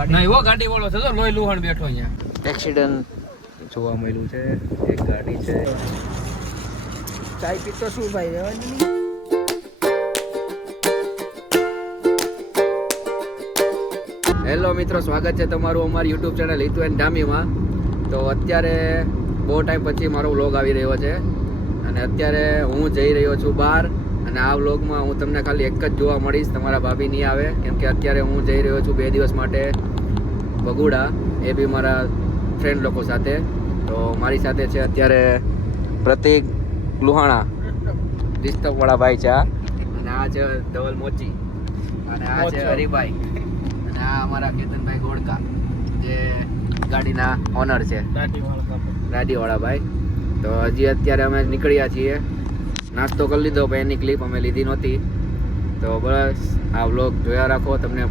ગાડી ના એવો ગાડી વાળો છે તો લોહી લુહાણ બેઠો અહીંયા. એક્સિડન્ટ જોવા મળ્યું છે. એક ગાડી છે. ચાય પીતો શું ભાઈ રહેવાની નહીં. હેલો મિત્રો, સ્વાગત છે તમારું અમારી યુટ્યુબ ચેનલ હિતુ એન્ડ ધામીમાં. તો અત્યારે બહુ ટાઈમ પછી મારો વ્લોગ આવી રહ્યો છે અને અત્યારે હું જઈ રહ્યો છું બહાર. અને આ વ્લોગમાં હું તમને ખાલી એક જ જોવા મળીશ, તમારા ભાભી નહીં આવે, કેમ કે અત્યારે હું જઈ રહ્યો છું 2 દિવસ માટે બગુડા, એ બી મારા ફ્રેન્ડ લોકો સાથે. તો મારી સાથે છે અત્યારે પ્રતિક લુહાણા, ડિસ્ટર્બવાળા ભાઈ છે આ, અને આ છે ધવલ મોચી, અને આ છે હરિભાઈ, અને આ અમારા કેતનભાઈ ગોળકા જે ગાડીના ઓનર છે, ગાડીવાળા ભાઈ. તો હજી અત્યારે અમે નીકળ્યા છીએ, નાસ્તો કરી લીધો, પણ એની ક્લિપ અમે લીધી નહોતી. તો બસ આ વ્લોગ જોયા રાખો, તમને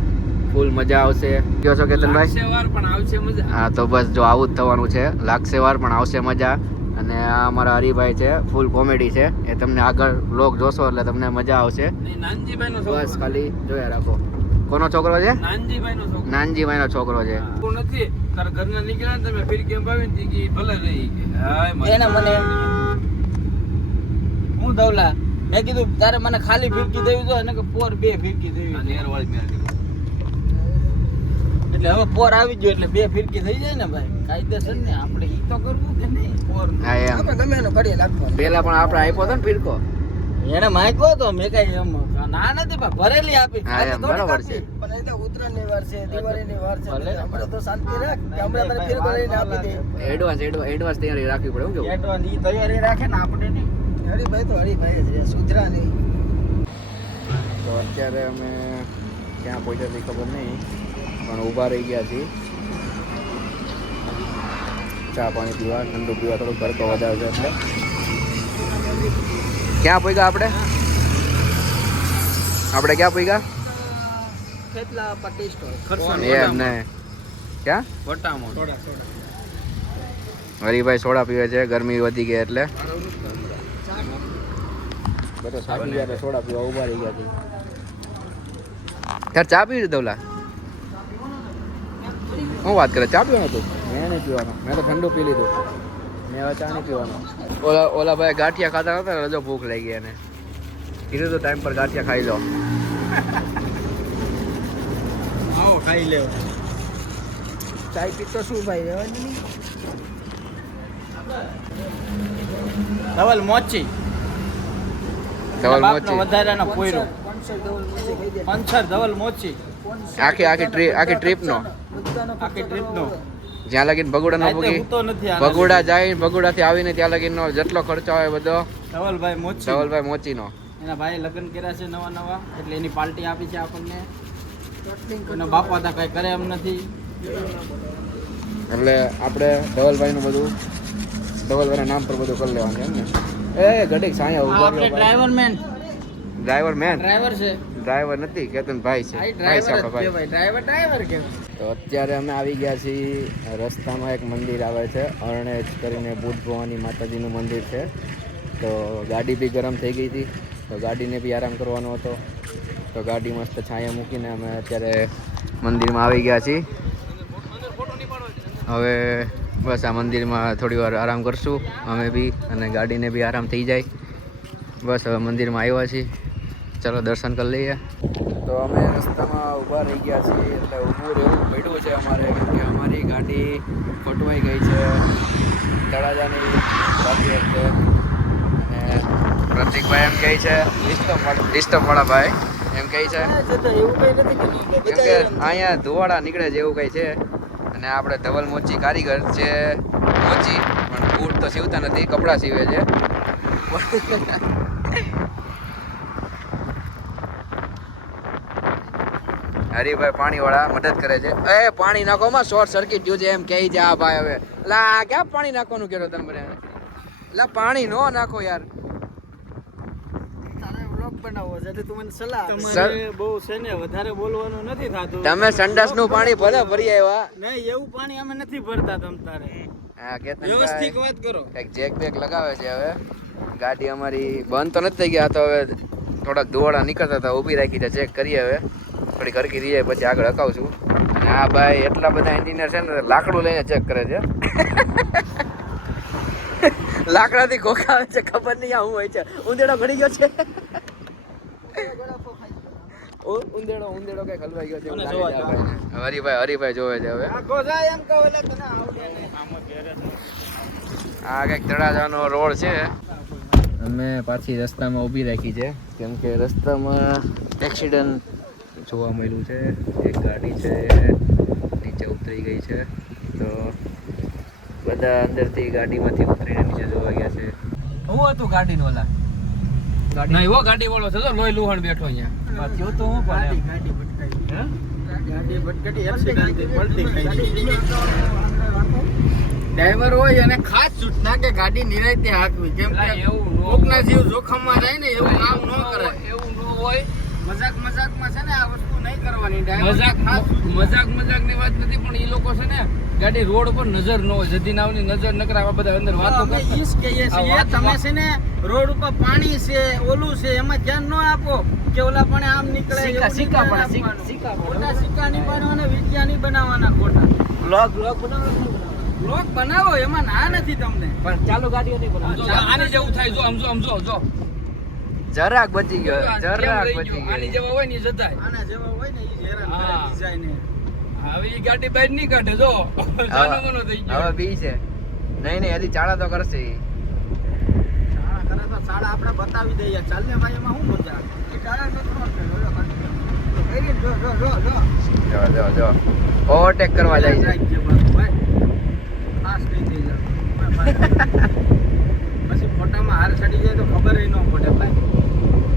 ફૂલ મજા આવશે. કયો છો કેતનભાઈ? લાગશે વાર પણ આવશે મજા. હા, તો બસ જો આવું જ થવાનું છે, લાગશે વાર પણ આવશે મજા. અને આ અમારા હરિભાઈ છે, ફૂલ કોમેડી છે, એ તમને આગળ વ્લોગ જોશો એટલે તમને મજા આવશે. નાનજીભાઈ નો બસ ખાલી જોયા રાખો. કોનો છોકરો છે? નાનજીભાઈ નો છોકરો. નાનજીભાઈ નો છોકરો છે. નથી તારા ઘરના નીકળ્યા ને તમે ફિર કેમ ભાવી ને કે ભલે રહી કે હાય એને મને હું ધવલા મેં કીધું તારે મને ખાલી ફિરકી દેવી જોઈએ ને કે પોર 2 ફિરકી દેવી નેરવાળી મેળ એટલે હવે પોર આવી ગયો એટલે 2 ફિરકી થઈ જાય ને ભાઈ, કાયદેસર ને. આપણે ઈ તો કરવું કે નહીં પોર હા, એમ. આપણે ગમે એનો ઘડીએ લાગવાનો. પેલા પણ આપણે આપ્યો હતો ને ફિરકો. એને માગ્યો તો મેં કઈ એમ ના નથી ભાઈ, ભરેલી આપી. હા, એમ બરાબર છે. પણ એ તો ઉત્તરાયણની વાર છે, દિવાળીની વાર છે, આપણે તો શાંતિ રાખ કે આપણે તને ફિરકો લઈને આપી દે. એડવાન્સ તૈયારી રાખવી પડે. હું કેવું? એડવાન્સ ઈ તૈયારી રાખે ને આપણે નહીં. હરીભાઈ તો હરીભાઈ જ છે, સુધરા નહીં. તો અત્યારે અમે ક્યાં પહોંચ્યા હતી ખબર નહીં, પણ ઊભા રહી ગયા છીએ ચા પાણી પીવા, ઠંડુ પીવા, થોડુંક તડકો વધારે છે એટલે. ક્યાં પહોંચ્યા આપણે ક્યાં પહોંચ્યા? કેટલા પટ્ટી સ્ટોર એમ ને ક્યાં વટામણ હરિભાઈ સોડા પીવે છે, ગરમી વધી ગઈ એટલે. બધો થાકી ગયા તો સોડા પીવા ઊભા રહી ગયા છે. યાર ચા પી લીધો ઓલા? હું વાત કરે, ચા પીવાનું હતું? મેં નહીં પીવાનું, મેં તો ઠંડુ પી લીધું. મેં હવે ચા નહીં પીવાનું. ઓલા ભાઈ ગાંઠિયા ખાતા હતા, રજો ભૂખ લાગી ગઈ એને કીધું તો ટાઈમ પર ગાંઠિયા ખાઈ લો. આવો ખાઈ લેવો. ચાય પીતો શું ભાઈ રહેવાની નહીં. ધવલ મોચી ધવલ મોચી વધારાનો પોયરો પંચર ધવલ મોચી આખી ટ્રીપનો જ્યાં લગીને બગુડા નો પૂગી, બગુડા જાય, બગુડા થી આવીને ત્યાં લગીનો જેટલો ખર્ચો આવે બધો ધવલભાઈ મોચી નો. એના ભાઈ લગ્ન કર્યા છે નવા એટલે એની પાર્ટી આપી છે આપણને. એનો બાપા હતા કઈ કરે એમ નથી એટલે આપણે ધવલભાઈ નું બધું ધવલભાઈ નામ પર બધું કરી લેવાનું એમ ને. એ ઘડીક સાયા ઉભા આપણે ડ્રાઈવર મેન ડ્રાઈવર છે, ડ્રાઈવર નથી, કેતનભાઈ છે, ભાઈ છે આપણો ભાઈ. ડ્રાઈવર કે તો અત્યારે અમે આવી ગયા છીએ રસ્તામાં એક મંદિર આવે છે, અરણેજ કરીને બુદ્ધ ભવાની માતાજીનું મંદિર છે. તો ગાડી બી ગરમ થઈ ગઈ હતી, તો ગાડીને બી આરામ કરવાનો હતો. તો ગાડી મસ્ત છાંયા મૂકીને અમે અત્યારે મંદિરમાં આવી ગયા છીએ. હવે બસ આ મંદિરમાં થોડી વાર આરામ કરશું અમે બી, અને ગાડીને બી આરામ થઈ જાય. બસ હવે મંદિરમાં આવ્યા છીએ, ચાલો દર્શન કરી લઈએ. તો અમે રસ્તામાં ઊભા રહી ગયા છીએ, એટલે ઊભું રહેવું પડ્યું છે અમારે, કેમ કે અમારી ગાડી ખોટવાઈ ગઈ છે તળાજાની બાકી વખતે. અને પ્રતિકભાઈ એમ કહે છે, ડિસ્ટર્બવાળા ભાઈ એમ કહે છે કેમ કે અહીંયા ધુવાડા નીકળે છે એવું કંઈ છે. અને આપણે ધવલ મોચી કારીગર છે, મોચી પણ બૂટ તો સીવતા નથી, કપડાં સીવે છે. હરિભાઈ પાણીવાળા મદદ કરે છે. એ પાણી નાખો માં શોર્ટ સર્કિટ થયું છે એમ કહે છે આ ભાઈ. હવે લા ક્યાં પાણી નાખવાનું કહેતો તમે મને? લા પાણી નો નાખો યાર. બનાવો એટલે તું મને સલાહ તમારે બહુ છે ને વધારે બોલવાનું નથી થાતું. તમે સંડાસ નું પાણી ભલે ભરી આવ્યા નહીં, એવું પાણી અમે નથી ભરતા. તમ તારે હા કેતન વ્યવસ્થિત વાત કરો. એક જેક બેક લગાવે છે. હવે ગાડી અમારી બંધ તો નથી થઈ ગયા, તો હવે થોડાક ધુવાડા નીકળતા હતા, ઊભી રાખી છે, ચેક કરીએ હવે. થોડી ખરકી થઈ જાય પછી આગળ હકાવશું. અને આ ભાઈ એટલા બધા એન્જિનિયર છે ને લાકડું લઈને ચેક કરે છે. લાકડાથી ઘોકા આવે છે, ખબર નહીં આ શું હોય છે. ઉંદેડો ઘડી ગયો છે. ઉંદેડો કઈ હલવાઈ ગયો છે એવું લાગે છે આ ભાઈને. હરીભાઈ જોવે છે હવે. આ કઈક તળાજાનો રોડ છે. અમે પાછી રસ્તામાં ઊભી રાખી છે કેમ કે રસ્તામાં એક્સિડન્ટ જોવા મળ્યું છે. એક ગાડી છે નીચે ઉતરી ગઈ છે, તો બધા અંદરથી ગાડીમાંથી ઉતરીને નીચે જોવા ગયા છે. શું હતું ગાડીનું ઓલા? ના એવો ગાડી વાળો છે તો લોહી લુહાણ બેઠો અહીંયા. થયું તો હું પણ ડ્રાઈવર હોય અને ખાસ સૂચના કે ગાડી નિરાંતે હાંકવી, કેમ કે કોકના જીવ જોખમમાં જાય ને એવું કામ ન કરાય. એવું ન હોય. મજાકમાં છે ને આ વસ્તુ નહીં કરવાની. મજાકની વાત નથી, પણ એ લોકો છે ને ગાડી રોડ પર નજર ન હોય, જતી નાવની નજર ન કરાવે. બધા અંદર વાતો અમે ઈ જ કહીએ છીએ, તમે છે ને રોડ ઉપર પાણી છે, ઓલું છે, એમાં ધ્યાન ન આપો કે ઓલા પણ આમ નીકળે. સિક્કા ખોટા સિક્કા નહીં બનાવવાના, વિદ્યા નહીં બનાવવાના ખોટા. બ્લોગ બનાવો, એમાં ના નથી તમને, પણ ચાલુ ગાડીઓ નહીં બનાવો. આની જેવું થાય. જો સમજો જરાક બચી ગયો, જરાક બચી આની ગયો. જેવા હોય ને ઈ જતાય. આના જેવા હોય ને ઈ હેરાન કરે હા. બીજાને. હવે ઈ ગાડી બહાર નહીં કાઢે. જો જાનોમનો થઈ ગયો. હવે બી છે નહીં હજી ચાળા તો કરશે ઈ. શાળા કરે તો શાળા આપણે બતાવી દઈએ. ચાલ ને ભાઈ, એમાં શું મજા? એ શાળા તો જો ઓવરટેક કરવા જાય છે. ખાસ નહીં થઈ જાય. પછી ફોટામાં હાર ચડી જાય તો ખબર ન પડે ભાઈ.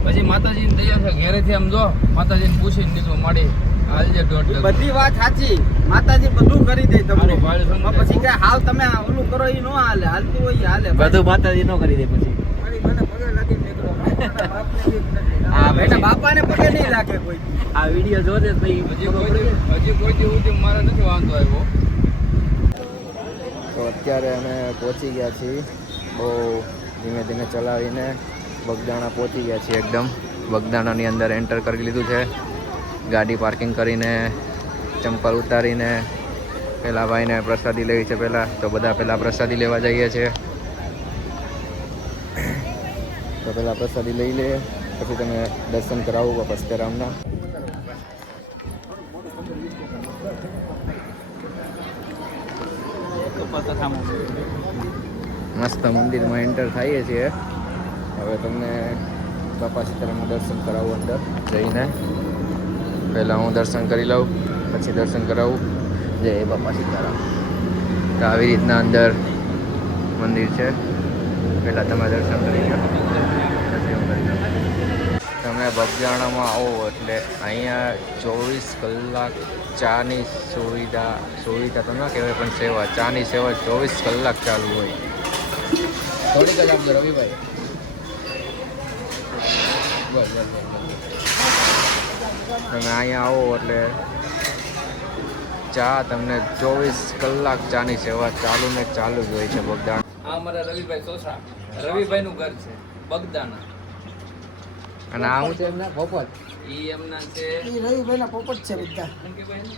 પછી માતાજીને તૈયાર છે ઘેરેથી આમ જો માતાજીને પૂછીને નીકળો માડી હાલજે દોઢ બધી વાત સાચી, માતાજી બધું કરી દે તમને. મારો ભાઈ છે ને. પછી કે હાવ તમે ઓલું કરો એ ન હાલે, હાલતું હોય ઈ હાલે. બધું માતાજી નો કરી દે પછી. હા, બેટા બાપાને પગે નહીં લાગે કોઈ. આ વિડીયો જોતે પછી હજી કોઈ દી મારે નથી વાંધો આવ્યો. તો અત્યારે અમે પહોંચી ગયા છીએ, બહુ ધીમે ધીમે ચલાવીને બગદાણા પહોંચી ગયા છીએ. એકદમ બગદાણાની અંદર એન્ટર કરી લીધું છે. ગાડી પાર્કિંગ કરીને ચંપલ ઉતારીને પેલા ભાઈને પ્રસાદી લેવી છે પહેલાં, તો બધા પહેલાં પ્રસાદી લેવા જઈએ છીએ. તો પહેલાં પ્રસાદી લઈ લઈએ, પછી તમે દર્શન કરાવું બાપા સીતારામના. મસ્ત મંદિરમાં એન્ટર થઈએ છીએ. હવે તમને બાપા સીતારામનું દર્શન કરાવું અંદર જઈને. પહેલાં હું દર્શન કરી લઉં, પછી દર્શન કરાવું. જય બાપા સીતારામ. તો આવી રીતના અંદર મંદિર છે. પહેલાં તમે દર્શન કરી લો, પછી હું કરી લઉં. તમે બગદાણામાં આવો એટલે અહીંયા 24 કલાક ચાની સુવિધા તો ના કહેવાય પણ સેવા, ચાની સેવા 24 કલાક ચાલુ હોય. થોડીક જ આપજો રવિભાઈ. તમે અહીંયા આવો એટલે ચા તમને 24 કલાક ચાની સેવા ચાલુ ને ચાલુ જ હોય છે બગદાણા. આ અમારા રવિભાઈ સોસા, રવિભાઈનું ઘર છે બગદાણા. અને આ હું છે એમના પોપટ. ઈ એમના છે રવિભાઈના પોપટ છે બધા. શું કહેવાય એને?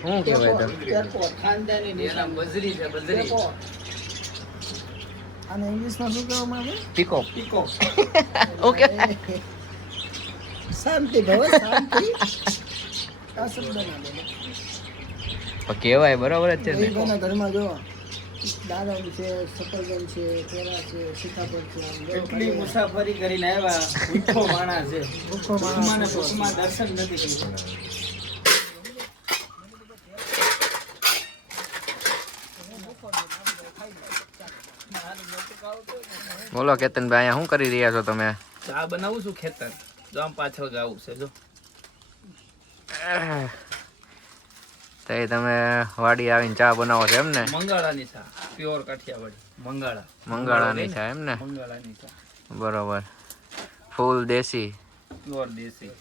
શું કહેવાય તમે? ખાનદાની એના બજરી છે, બજરી. અને ઇંગ્લિશમાં શું કહેવામાં આવે? પીકો. પીકો. ઓકે. શાંતિ ભવ, શાંતિ. આ શબ્દ ના બોલો. કહેવાય બરાબર જ છે ને. રવિભાઈના ઘરમાં જો દાડમ છે, સફરજન છે, કેળા છે, સીતાફળ છે. એટલી મુસાફરી કરીને આવ્યા. ભૂખો માણસ છે. ભૂખો માણસ ભૂખમાં દર્શન નથી કર્યું. બોલો કેતનભાઈ, અહીંયા શું કરી રહ્યા છો તમે? ચા બનાવું છું ખેતર. જો આમ પાછળ ગાવું છે જો. તો એ તમે વાડી આવીને ચા બનાવો છો એમ ને? મંગાળાની ચા, પ્યોર કાઠિયાવાડી. મંગાળાની ચા એમ ને? મંગાળાની ચા, બરોબર. ફૂલ દેશી. પ્યોર દેશી.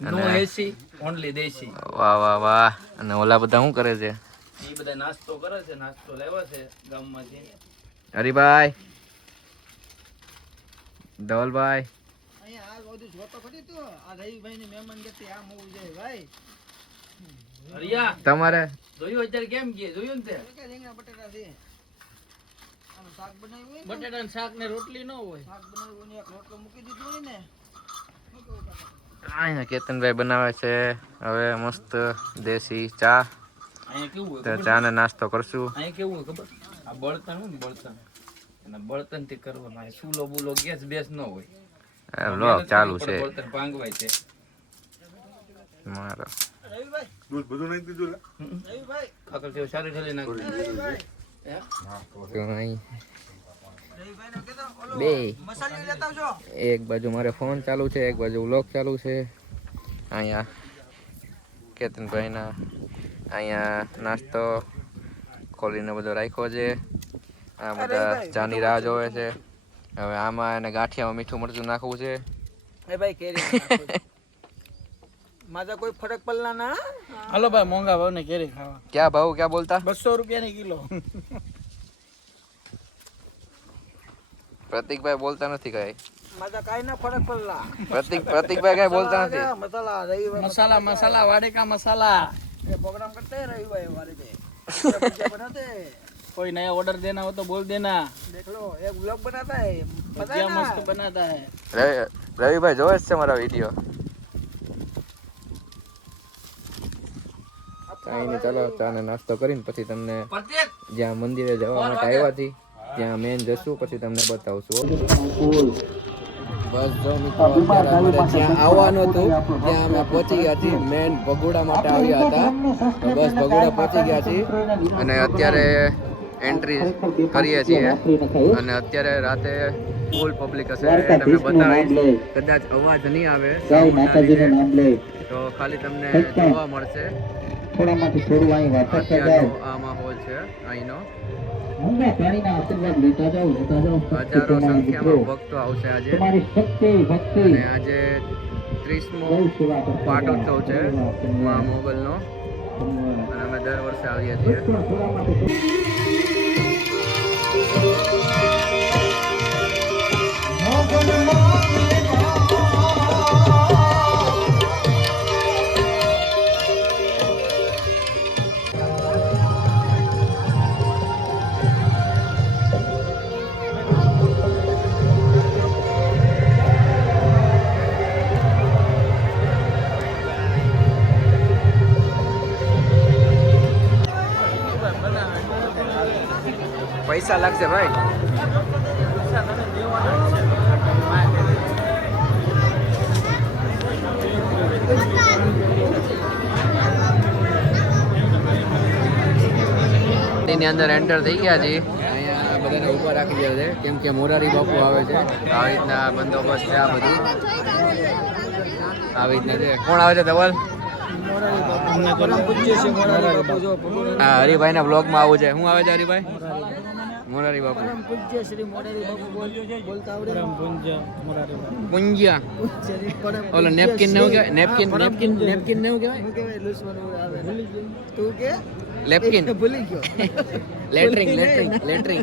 અને- નો એસી, ઓન્લી દેશી. વાહ વાહ વાહ. અને ઓલા બધા શું કરે છે? એ બધા નાસ્તો કરે છે, નાસ્તો લેવા છે ગામમાંથી. હરિભાઈ, ધવલભાઈ, અહીંયા આ બધું જોતો ખરી તું આ રવિભાઈ ની મહેમાન ગતિ આમ હોવું જોઈએ ભાઈ. હરિયા તમારે જોયું અત્યારે કેમ કે જોયું ને તે કે રીંગણા બટેટા છે આનું શાક બનાવ્યું હોય ને બટેટાનું શાક ને રોટલી ન હોય શાક બનાવ્યું હોય ને એક રોટલો મૂકી દીધો હોય ને અહીંયા કેતનભાઈ બનાવે છે હવે મસ્ત દેશી ચા. અહીંયા કેવું હોય તો ચા ને નાસ્તો કરશું. અહીંયા કેવું હોય ખબર આ બળતણ હોય ને બળતણ એના બળતણ થી કરવાનું આ ચૂલો બુલો ગેસ બેસ ન હોય વ્લોગ ચાલુ છે બળતણ ભાંગવાય છે મારો. રવિભાઈ દૂધ બધું નાખી દીધું લે. રવિભાઈ ખાતર તેવું સારી ઢળી નાખી રવિભાઈ તો અહીં રવિભાઈને કહેતો ઓલો બે મસાલી લેતા આવજો. એક બાજુ મારે ફોન ચાલુ છે, એક બાજુ વ્લોગ ચાલુ છે. અહીંયા કેતનભાઈના અહીંયા નાસ્તો ખોલીને બધો રાખ્યો છે. આ બધા ચાની રાહ જોવે છે. હવે આમાં એને ગાંઠિયામાં મીઠું મરચું નાખવું છે. એ ભાઈ કેરી માજા કોઈ ફરક પડલા ના. હાલો ભાઈ મોંઘા ભાવ ને કેરી ખાવા ક્યાં ભાવ ક્યાં બોલતા? 200 રૂપિયાની કિલો પ્રતિકભાઈ બોલતા નથી કઈ. માજા કાઈ ના ફરક પડલા. પ્રતિકભાઈ કઈ બોલતા નથી. મસાલા રવિભાઈ મસાલા મસાલા વાડેકા મસાલા ये प्रोग्राम करते हैं रविभाई हमारे पे क्या बनाते हैं कोई नया ऑर्डर देना हो तो बोल देना देख लो एक व्लॉग बनाता है पता है क्या ना मस्त बनाता है રવિભાઈ જોવે છે મારા વિડીયો. કાંઈ નહીં, ચાલો ચા ને નાસ્તો કરીને પછી તમને જ્યાં મંદિરે જવા માટે આવ્યા હતી ત્યાં મેન જશું, પછી તમને બતાવશું. બસ જો મિત્રો, અત્યારે અમારે જ્યાં આવવાનું હતું ત્યાં અમે પહોંચી ગયા છીએ. મેન ભગોડા માટે આવ્યા હતા, તો બસ ભગોડા પહોંચી ગયા છીએ અને અત્યારે એન્ટ્રી કરીએ છીએ. અને અત્યારે રાતે ફૂલ પબ્લિક હશે, તમને બતાવીશ. કદાચ અવાજ નહીં આવે તો ખાલી તમને જોવા મળશે. અત્યારનો આ માહોલ છે અહીંનો. હજારો સંખ્યામાં ભક્તો આવશે આજે. અને આજે 30મો પાટોત્સવ છે મોગલનો, અને અમે દર વર્ષે આવીએ છીએ. પૈસા લાગશે ભાઈ. ની અંદર એન્ટર થઈ ગયા છીએ. અહીંયા બધાને ઊભા રાખી ગયા છે કેમ કે મોરારી બાપુ આવે છે. આવી રીતના બંદોબસ્ત છે. આ બધું આવી રીતના છે. કોણ આવે છે ધવલ? હા, હરિભાઈ ના બ્લોગ માં આવું છે. શું આવે છે હરિભાઈ? મોરારી બાપુ. पूज्य श्री मोरारी बाबू बोलता आवड़े પુંજ્યા. ઓલો નેપકિન ને કહેવાય. નેપકિન નેપકિન નેપકિન ને કહેવાય. હું કેવાય લુસવાનું આવે તું કે લેપકિન. ભૂલી ગયો લેટરિંગ લેટરિંગ લેટરિંગ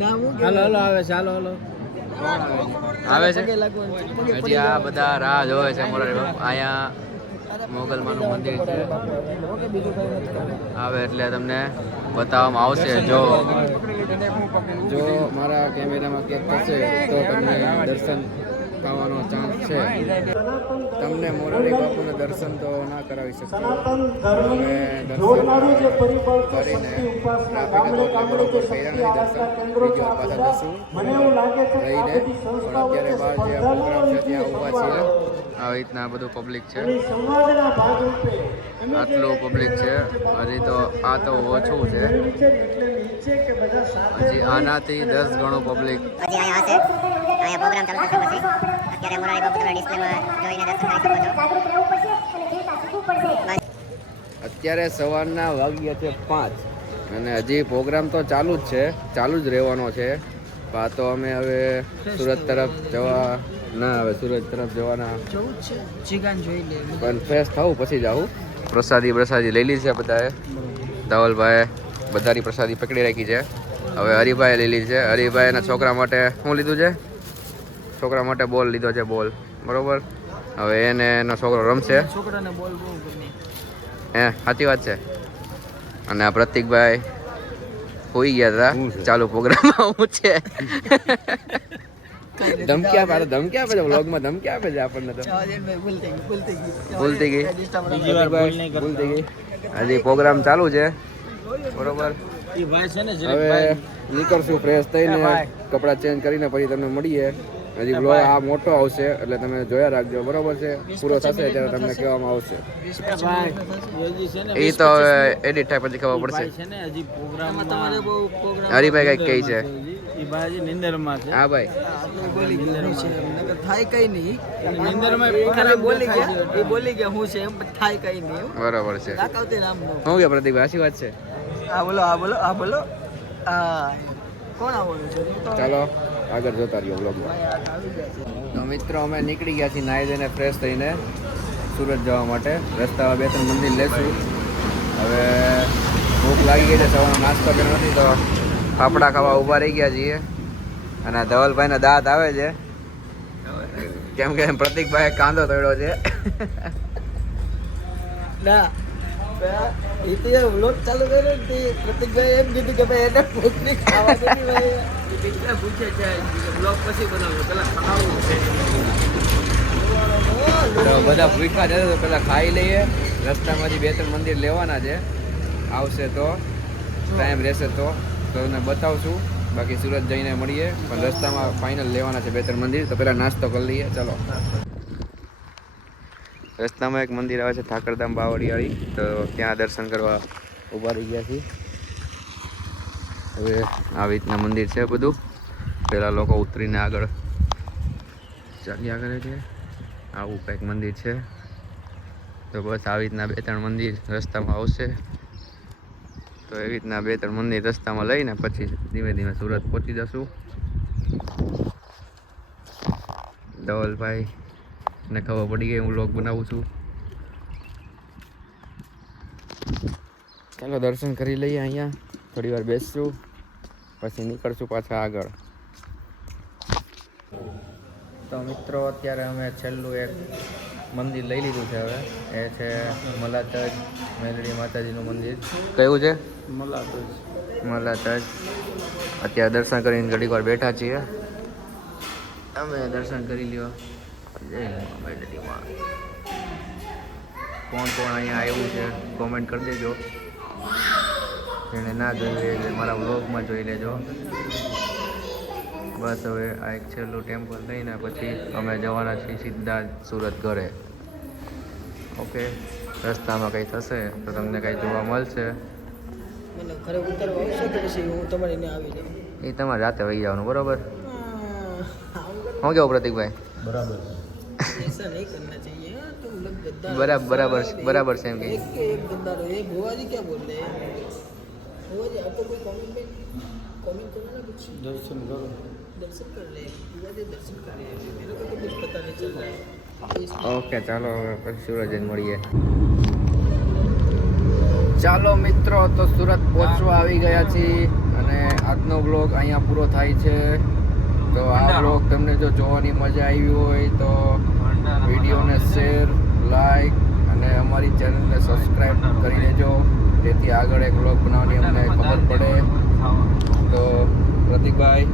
નામ હું હાલો હાલો આવે છે હાલો હાલો આવે છે. પગે લાગવાનું છે. પગે હજી આ બધા રાહ જોવે છે મોરારી બાપુ. અહીંયા મોગલમાનું મંદિર છે. ઓકે બીજું કઈ નથી કરવું. આવે એટલે તમને બતાવવામાં આવશે. જો મારા કેમેરામાં ક્યાંક થશે તો તમને દર્શન થવાનો ચાન્સ છે. તમને મોરારી બાપુના દર્શન તો ના કરાવી શકતો. હવે દર્શન કરીને ટ્રાફિક હતો એટલે બરોબર કર્યા નથી દર્શન. બીજી વાર પાછા જશું રહીને. પણ અત્યારે બહાર જે પ્રોગ્રામ છે ત્યાં ઊભા છીએ. આવી રીતના બધું પબ્લિક છે. આટલું પબ્લિક છે. હજી તો આ તો ઓછું છે. હજી આનાથી 10 ગણું પબ્લિક. હજી અહીંયા હશે. અહીંયા પ્રોગ્રામ ચાલુ થશે પછી. અત્યારે મોરારી બાપુ તમે ડિસ્પ્લેમાં જોઈને દર્શન કરી શકો છો. અત્યારે સવારના વાગ્યા છે 5 અને હજી પ્રોગ્રામ તો ચાલુ જ છે, ચાલુ જ રહેવાનો છે. આ તો અમે હવે સુરત તરફ જવા ના, હવે સુરત તરફ જવાના જવું જ છે જીગાન જોઈ લે પણ ફ્રેશ થવું પછી જાવું. પ્રસાદી લઈ લીધી છે બધાએ. ધવલભાઈ બધાની પ્રસાદી પકડી રાખી છે. હવે હરિભાઈ લઈ લીધી છે. હરિભાઈ એના છોકરા માટે શું લીધું છે? છોકરા માટે બોલ લીધો છે. બોલ બરોબર. હવે એને એનો છોકરો રમશે. છોકરાને બોલ બહુ ગમે. હે સાચી વાત છે. અને આ પ્રતિકભાઈ હોઈ ગયા હતા ચાલુ પ્રોગ્રામમાં હું છે ધમકી આપે ધમકી આપે છે વ્લોગમાં ધમકી આપે છે આપણને તો ભૂલ થઈ ગઈ ભૂલ થઈ ગઈ હજી પ્રોગ્રામ ચાલુ છે બરોબર. એ ભાઈ છે ને હવે નીકળશું ફ્રેશ થઈને કપડાં ચેન્જ કરીને પછી તમને મળીએ. હજી બ્લોગ આ મોટો આવશે એટલે તમે જોયા રાખજો બરોબર છે. પૂરો થશે ત્યારે તમને કહેવામાં આવશે. એ તો હવે એડિટ થાય પછી ખબર પડશે. છે ને હજી પ્રોગ્રામમાં તમારે બહુ પ્રોગ્રામ હરિભાઈ કઈક કહી છે. એ ભાઈ હજી નિંદરમાં છે. હા ભાઈ બોલી ગયા થાય કઈ નહીં નિંદરમાં ખાલી બોલી ગયા એ બોલી ગયા હું છે એમ થાય કઈ નહીં બરોબર છે. તાકાવતે નામ નો શું કે પ્રતિકભાઈ સાચી વાત છે. આ બોલો આ બોલો આ બોલો આ કોણ આવવાનું છે ચાલો આગળ જોતા રહ્યો બ્લોગમાં. તો મિત્રો અમે નીકળી ગયા છીએ નાહી ધોઈને ફ્રેશ થઈને સુરત જવા માટે. રસ્તામાં 2-3 મંદિર લેશું. હવે ભૂખ લાગી ગઈ છે સવારનો નાસ્તો કર્યો નથી તો ફાફડા ખાવા ઊભા રહી ગયા છીએ. અને આ ધવલભાઈના દાંત આવે છે કેમ કે પ્રતિકભાઈ કાંદો તળ્યો છે. ના એ તો વ્લોગ ચાલુ કર્યો ને તે પ્રતિકભાઈ એમ કીધું કે ભાઈ એને ભૂખની ખાવા નથી ભાઈ બીજા પૂછે છે વ્લોગ પછી બનાવજો પેલા ખાવું છે તો બધા ભૂખ્યા જશે તો પેલા ખાઈ લઈએ. રસ્તામાંથી 2-3 મંદિર લેવાના છે. આવશે તો ટાઈમ રહેશે તો તમને બતાવશું. બાકી સુરત જઈને મળીએ પણ રસ્તામાં ફાઇનલ લેવાના છે 2-3 મંદિર તો પહેલાં નાસ્તો કરી લઈએ. ચલો રસ્તામાં એક મંદિર આવે છે ઠાકરધામ બાવળિયાળી તો ત્યાં દર્શન કરવા ઊભા રહી ગયા છીએ. હવે આવી રીતના મંદિર છે બધું. પહેલાં લોકો ઉતરીને આગળ ચાલ્યા કરે છે. આવું કંઈક મંદિર છે. તો બસ આવી રીતના 2-3 મંદિર રસ્તામાં આવશે. તો એવી રીતના 2-3 મંદિર રસ્તામાં લઈને પછી ધીમે ધીમે સુરત પહોંચી જશું. ધવલભાઈ ને ખબર પડી ગઈ હું વ્લોગ બનાવું છું. ચાલો દર્શન કરી લઈએ. અહીંયા થોડી વાર બેસશું પછી નીકળશું પાછા આગળ. તો મિત્રો અત્યારે અમે છેલ્લું એક મંદિર લઈ લીધું છે. હવે એ છે મલાતજ મેલડી માતાજીનું મંદિર. કયું છે? મલાતજ. અત્યારે દર્શન કરીને ઘડીક વાર બેઠા છીએ. અમે દર્શન કરી લ્યો. જય મેલડીમાં. કોણ કોણ અહીંયા આવ્યું છે કોમેન્ટ કરી દેજો. જેણે ના જોયું એટલે મારા વ્લોગમાં જોઈ લેજો. બસ હવે આ એક છેલ્લું ટેમ્પલ લઈને પછી અમે જવાના છીએ સીધા સુરત ઘરે. ઓકે રસ્તામાં કંઈ થશે તો તમને કંઈ જોવા મળશે. મને ઘરે ઉતરવા આવશે કે પછી હું તમારી ને આવી જાઉં એ તમારે રાતે વહી જવાનું બરોબર. શું કેવું પ્રતિકભાઈ? बराबर ऐसा नहीं करना चाहिए हाँ, तुम लोग गद्दार बराबर बराबर बराबर सेम कही. एक के एक गद्दार हो ये भुआ जी क्या बोल रहे हैं भुआ जी आपको कोई कमेंट करना ना कुछ दर्शन कर रहे हैं भुआ जी दर्शन कर रहे हैं मेरे को तो कुछ पता नहीं चल रहा है. ઓકે ચાલો હવે પછી સુરત જઈને મળીએ. ચાલો મિત્રો તો સુરત પહોંચવા આવી ગયા છીએ અને આજનો બ્લોગ અહીંયા પૂરો થાય છે. તો આ બ્લોગ તમને જો જોવાની મજા આવી હોય તો વિડીયોને શેર લાઈક અને અમારી ચેનલને સબસ્ક્રાઈબ કરી દેજો જેથી આગળ એક બ્લોગ બનાવવાની અમને ખબર પડે. તો પ્રતિકભાઈ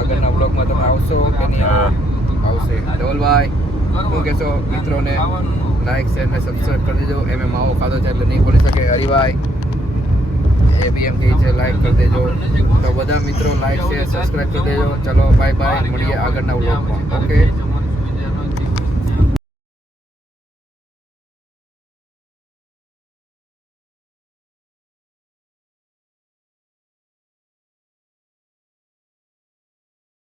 આગળના બ્લોગમાં તમે આવશો કે નહીં આવો? આવશે. ધવલભાઈ શું કહેશો મિત્રોને? લાઈક શેર ને સબસ્ક્રાઈબ કરી દેજો. એમ માવો ખાધો છે એટલે નહીં બોલી શકે. હરિભાઈ એ બી એમ કહે છે લાઈક કરી દેજો. તો બધા મિત્રો લાઈક શેર સબસ્ક્રાઈબ કરી દેજો. ચલો બાય બાય મળીએ આગળના વ્લોગમાં. ઓકે.